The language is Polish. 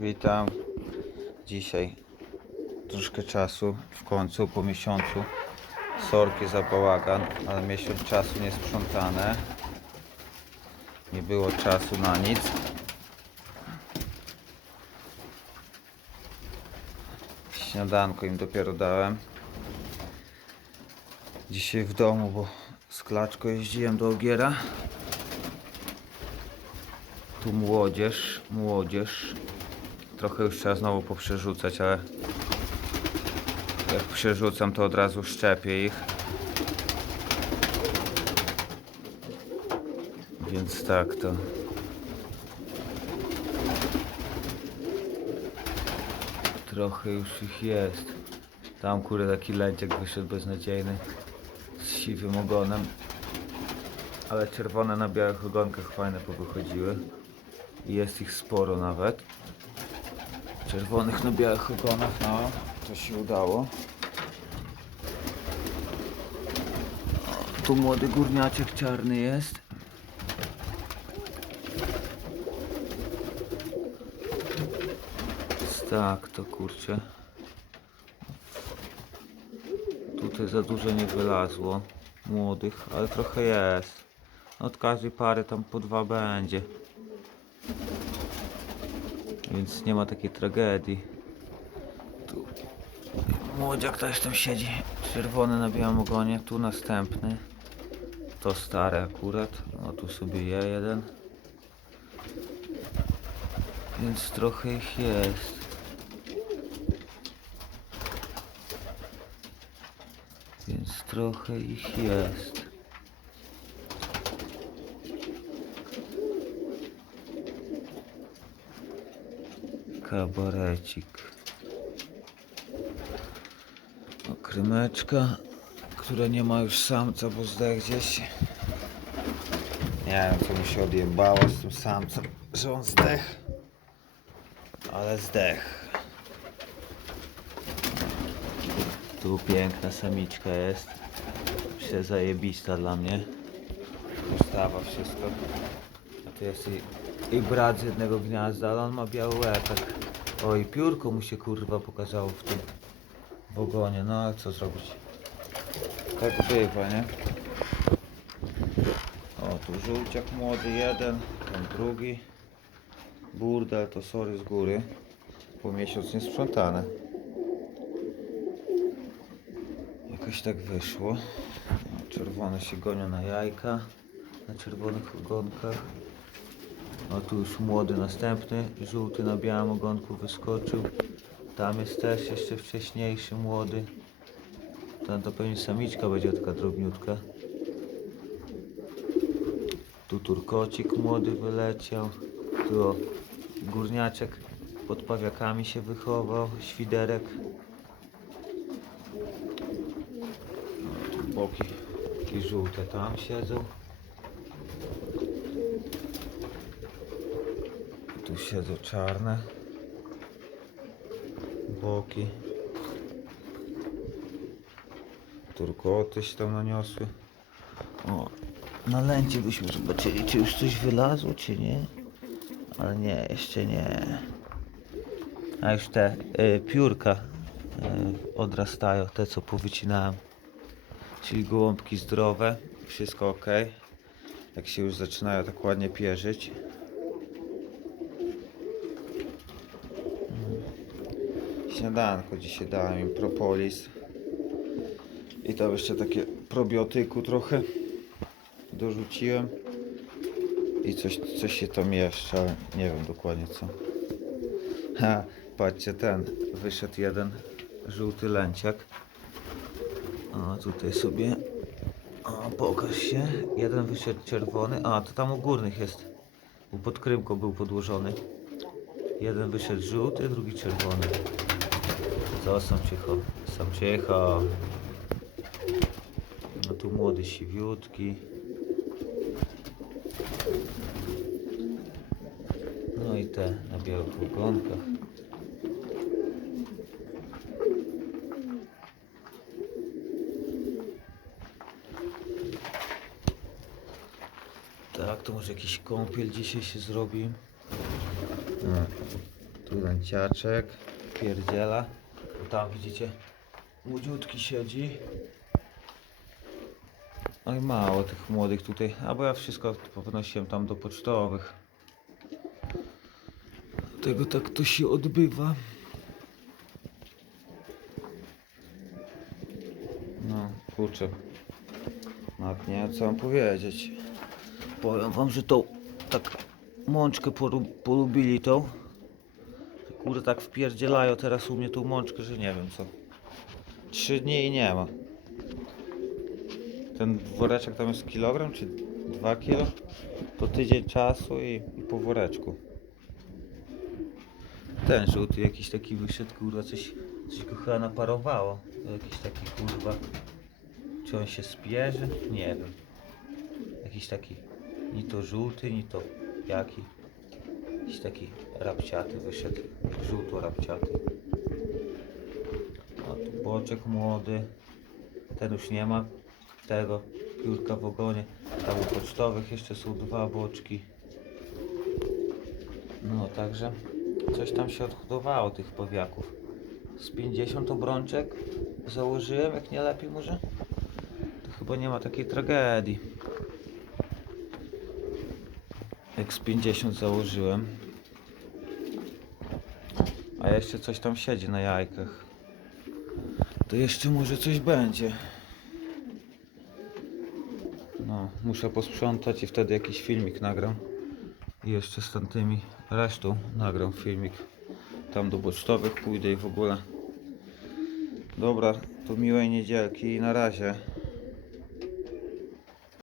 Witam. Dzisiaj troszkę czasu w końcu, po miesiącu. Sorki za bałagan, ale miesiąc czasu nie sprzątane. Nie było czasu na nic. Śniadanko im dopiero dałem. Dzisiaj w domu, bo z klaczką jeździłem do Ogiera. Tu młodzież, młodzież. Trochę już trzeba znowu poprzerzucać, ale jak przerzucam, to od razu szczepię ich. Więc tak to. Trochę już ich jest. Tam kurde taki lęciak wyszedł beznadziejny z siwym ogonem. Ale czerwone na białych ogonkach fajne powychodziły. Jest ich sporo nawet. Czerwonych na białych ogonach, no to się udało. Tu młody górniaczek czarny jest. Tak, to kurczę. Tutaj za dużo nie wylazło młodych, ale trochę jest. Od każdej pary tam po dwa będzie. Więc nie ma takiej tragedii. Tu młodziak też tam siedzi. Czerwony na białym ogonie. Tu następny. To stare akurat. O tu sobie je jeden. Więc trochę ich jest. Więc trochę ich jest. Kabarecik. O, krymeczka, która nie ma już samca, bo zdech gdzieś. Nie wiem, co mi się odjebało z tym samcem, że on zdech. Ale zdech. Tu piękna samiczka jest. Myślę, zajebista dla mnie. Postawa, wszystko. A tu jest i, i brat z jednego gniazda, ale on ma biały łepek. O, i piórko mu się kurwa pokazało w tym w ogonie. No, a co zrobić? Tak bywa, nie? O, tu żółciak młody jeden, ten drugi. Burdel to sorry z góry. Po miesiąc nie sprzątane. Jakoś tak wyszło. Czerwone się gonią na jajka. Na czerwonych ogonkach. O tu już młody następny. Żółty na białym ogonku wyskoczył. Tam jest też jeszcze wcześniejszy młody. Ten to pewnie samiczka będzie taka drobniutka. Tu turkocik młody wyleciał. Tu o, górniaczek pod pawiakami się wychował. Świderek. O, tu boki takie żółte tam siedzą. Siedzą czarne. Boki. Turkoty się tam naniosły. O, na lęcie byśmy zobaczyli, czy już coś wylazło, czy nie. Ale nie, jeszcze nie. A już te y, piórka y, odrastają, te co powycinałem. Czyli gołąbki zdrowe, wszystko ok. Jak się już zaczynają tak ładnie pierzyć. Śniadanko dzisiaj dałem im propolis. I tam jeszcze takie probiotyku trochę dorzuciłem. I coś, coś się tam jeszcze, nie wiem dokładnie co. Ha, patrzcie ten, wyszedł jeden żółty lęciak. O, tutaj sobie, o, pokaż się. Jeden wyszedł czerwony, a to tam u górnych jest. Bo pod krymką był podłożony. Jeden wyszedł żółty, drugi czerwony. Co, sam cicho, sam cicho. No tu młody siwiutki. No i te na białych ogonkach. Tak, to może jakiś kąpiel dzisiaj się zrobi. No. Tu lęciaczek, pierdziela. Tam widzicie, młodziutki siedzi. Oj, mało tych młodych tutaj. A bo ja wszystko ponosiłem tam do pocztowych. Tego tak to się odbywa. No, kurczę. Nawet nie co mam powiedzieć. Powiem wam, że tą tak mączkę polubili tą. Kurde tak wpierdzielają teraz u mnie tą mączkę, że nie wiem co. Trzy dni i nie ma. Ten woreczek tam jest kilogram czy dwa kilo? To tydzień czasu i, i po woreczku. Ten żółty jakiś taki wyszedł, kurwa, coś, coś go chyba naparowało. Jakiś taki kurwa. Czy on się spierzy? Nie wiem. Jakiś taki ni to żółty, ni to jaki. Jakiś taki rabciaty wyszedł. Żółto rabciaty. A tu boczek młody. Ten już nie ma tego piórka w ogonie. Tam u pocztowych jeszcze są dwa boczki. No także coś tam się odhodowało tych powiaków. Z 50 obrączek założyłem, jak nie lepiej może? To chyba nie ma takiej tragedii. Jak z 50 założyłem. A jeszcze coś tam siedzi na jajkach. To jeszcze może coś będzie. No, muszę posprzątać i wtedy jakiś filmik nagram. I jeszcze z tamtymi resztą nagram filmik. Tam do pocztowych pójdę i w ogóle. Dobra, to miłej niedzielki i na razie.